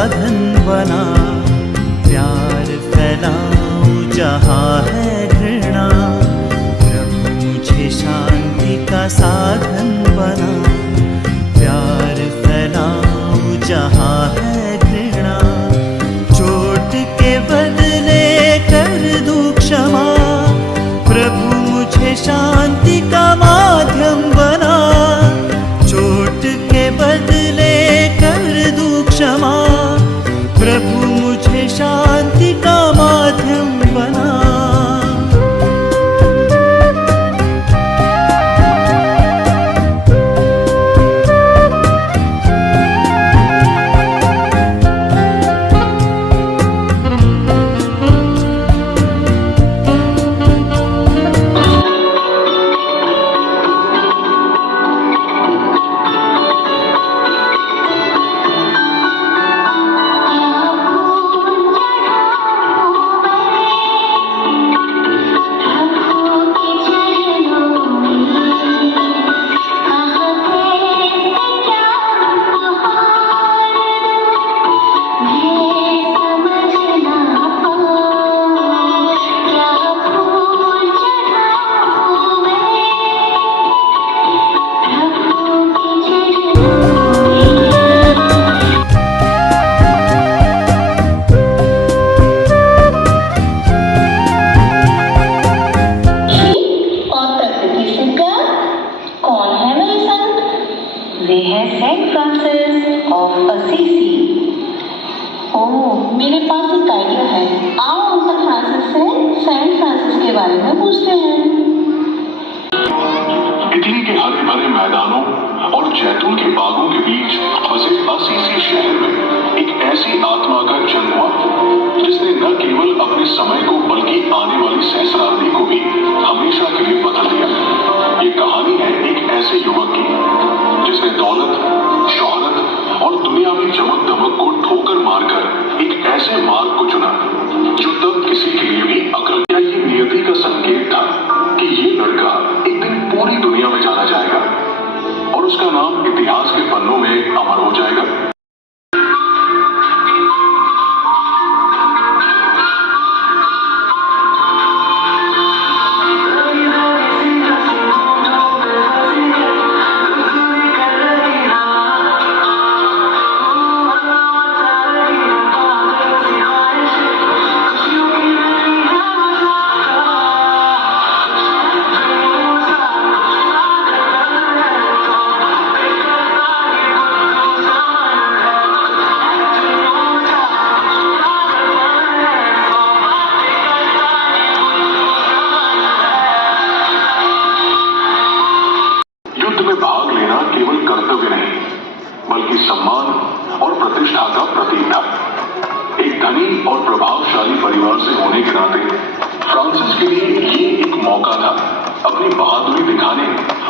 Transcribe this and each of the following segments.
साधन बना। प्यार फैलाऊं जहाँ है घृणा, प्रभु मुझे शांति का साधन बना। प्यार फैलाऊं जहाँ है घृणा, चोट के बदले कर दूं क्षमा। प्रभु मुझे शांति का माध्यम बना। चोट के बदले कर दूं क्षमा, प्रभु मुझे शांति का माध्यम बना। वे हैं सेंट फ्रांसिस ऑफ असीसी। ओह, मेरे पास एक आइडिया है। आओ अंकल फ्रांसिस से सेंट फ्रांसिस के बारे में पूछते हैं। इटली के हरे भरे मैदानों और जैतून के बागों के बीच बसे असीसी शहर में एक ऐसी आत्मा का जन्म हुआ जिसने न केवल अपने समय को बल्कि आने वाली सहस्राब्दी को भी हमेशा के लिए बदल दिया। ये कहानी है एक ऐसे युवक की जिसने दौलत, शोहरत और दुनियावी चमक दमक को ठोकर मारकर एक ऐसे मार्ग को चुना जो तब किसी के लिए भी अकल। क्या ये नियति का संकेत था कि ये लड़का एक दिन पूरी दुनिया में जाना जाएगा और उसका नाम इतिहास के पन्नों में अमर हो जाएगा। भाग लेना केवल कर्तव्य नहीं बल्कि सम्मान और प्रतिष्ठा का प्रतीक था। एक धनी और प्रभावशाली परिवार से होने के नाते फ्रांसिस के लिए ये एक मौका था अपनी बहादुरी दिखाने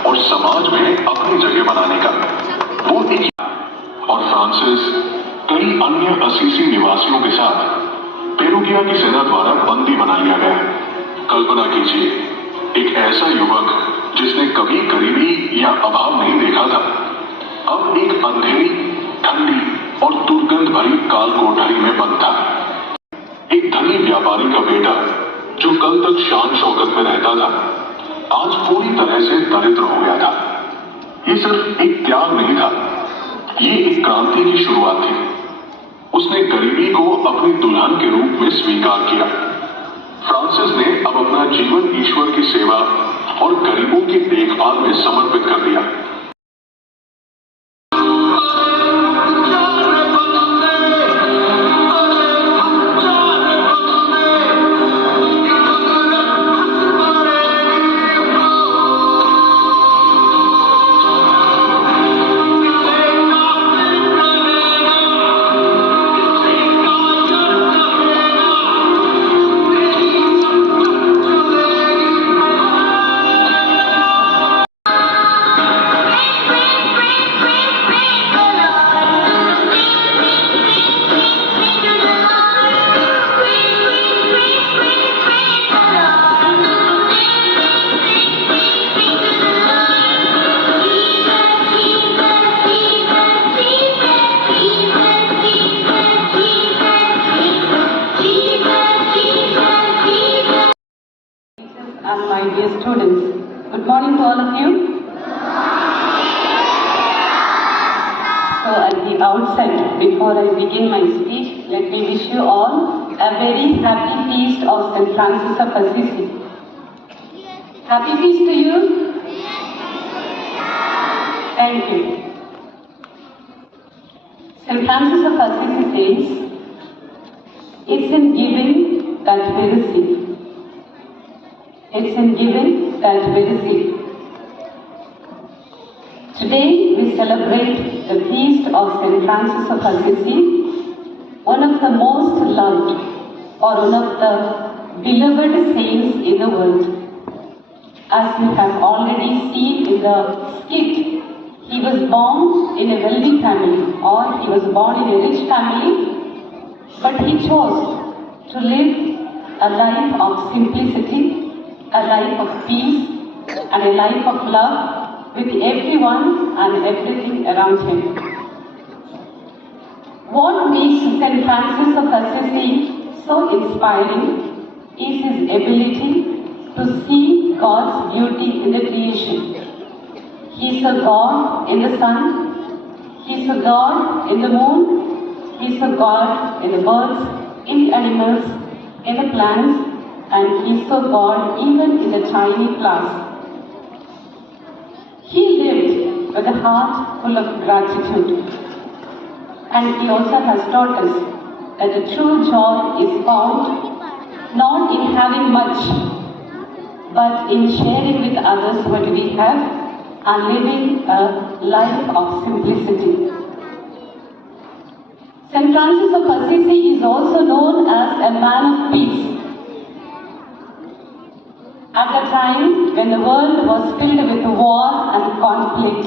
और समाज में अपनी जगह बनाने का। वो एक और फ्रांसिस कई अन्य असीसी निवासियों के साथ पेरुगिया की सेना द्वारा बंदी बना लिया गया। कल्पना कीजिए, एक ऐसा युवक जिसने कभी गरीबी या अभाव नहीं देखा था, अब एक अंधेरी, ठंडी और दुर्गंध भरी काल कोठरी में बंद था। एक धनी व्यापारी का बेटा जो कल तक शान शौकत में रहता था, आज पूरी तरह से दरिद्र हो गया था। ये सिर्फ एक त्याग नहीं था, ये एक क्रांति की शुरुआत थी। उसने गरीबी को अपनी दुल्हन के रूप में स्वीकार किया। फ्रांसिस ने अब अपना जीवन ईश्वर की सेवा और गरीबों की देखभाल में समर्पित कर दिया। outset, before I begin my speech, let me wish you all a very happy feast of St. Francis of Assisi. Happy feast to you? Thank you. St. Francis of Assisi says, it's in giving that we receive. It's in giving that we receive. Today we celebrate the feast of St. Francis of Assisi, one of the most loved or one of the beloved saints in the world. As you have already seen in the skit, he was born in a wealthy family or he was born in a rich family, but he chose to live a life of simplicity, a life of peace and a life of love with everyone and everything around him. What makes St. Francis of Assisi so inspiring is his ability to see God's beauty in the creation. He is a God in the sun, He is a God in the moon, He is a God in the birds, in the animals, in the plants, and He is a God even in the tiny flowers. He lived with a heart full of gratitude, and he also has taught us that the true joy is found not in having much, but in sharing with others what we have and living a life of simplicity. St. Francis of Assisi is also known as a man of peace. At the time when the world was filled with war and conflict,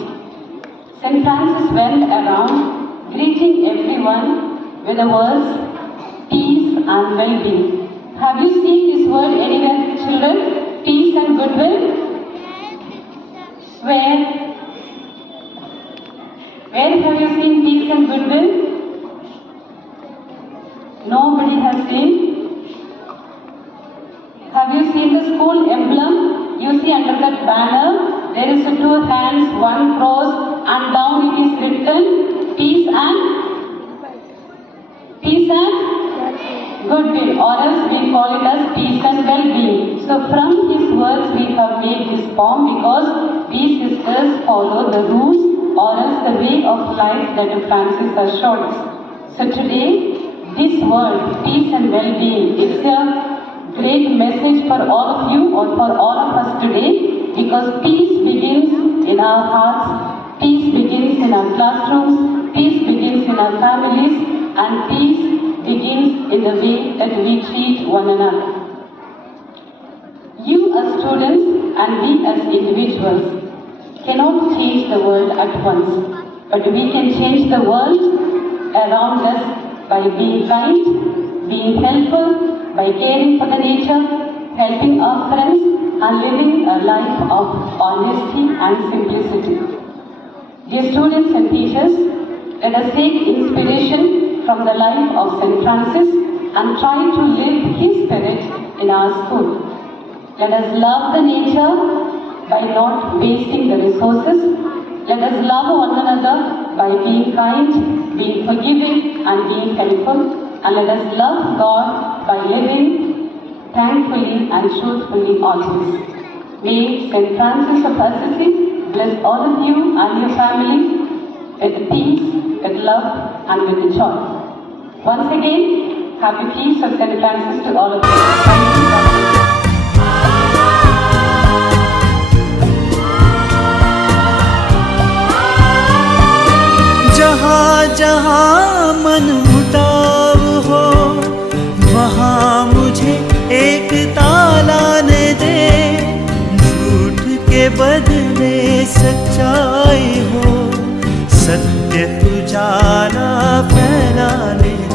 St. Francis went around greeting everyone with the words peace and well-being. Have you seen this word anywhere, children? Peace and goodwill? Where have you seen peace and goodwill? Nobody has seen. Have you seen the school emblem? You see under that banner, there is two hands, one cross, and down it is written peace and goodwill, or else we call it as peace and well-being. So from his words we have made this poem because we sisters follow the rules or else the way of life that Francis has shown us. So today, this word, peace and well-being, is a great message for all of you or for all of us today, because peace begins in our hearts, peace begins in our classrooms, peace begins in our families, and peace begins in the way that we treat one another. You as students and we as individuals cannot change the world at once, but we can change the world around us by being kind, being helpful, by caring for the nature, helping our friends, and living a life of honesty and simplicity. Dear students and teachers, let us take inspiration from the life of St. Francis and try to live his spirit in our school. Let us love the nature by not wasting the resources. Let us love one another by being kind, being forgiving, and being helpful. And let us love God by living thankfully and truthfully always. May St. Francis of Assisi bless all of you and your families with peace, with love, and with joy. Once again, happy feast of St. Francis to all of you. Thank you. जहाँ जहाँ मन मुटाव हो, वहाँ मुझे एक तालाने दे। झूठ के बदले सच्चाई हो, सत्य उजाला फैलाने दे।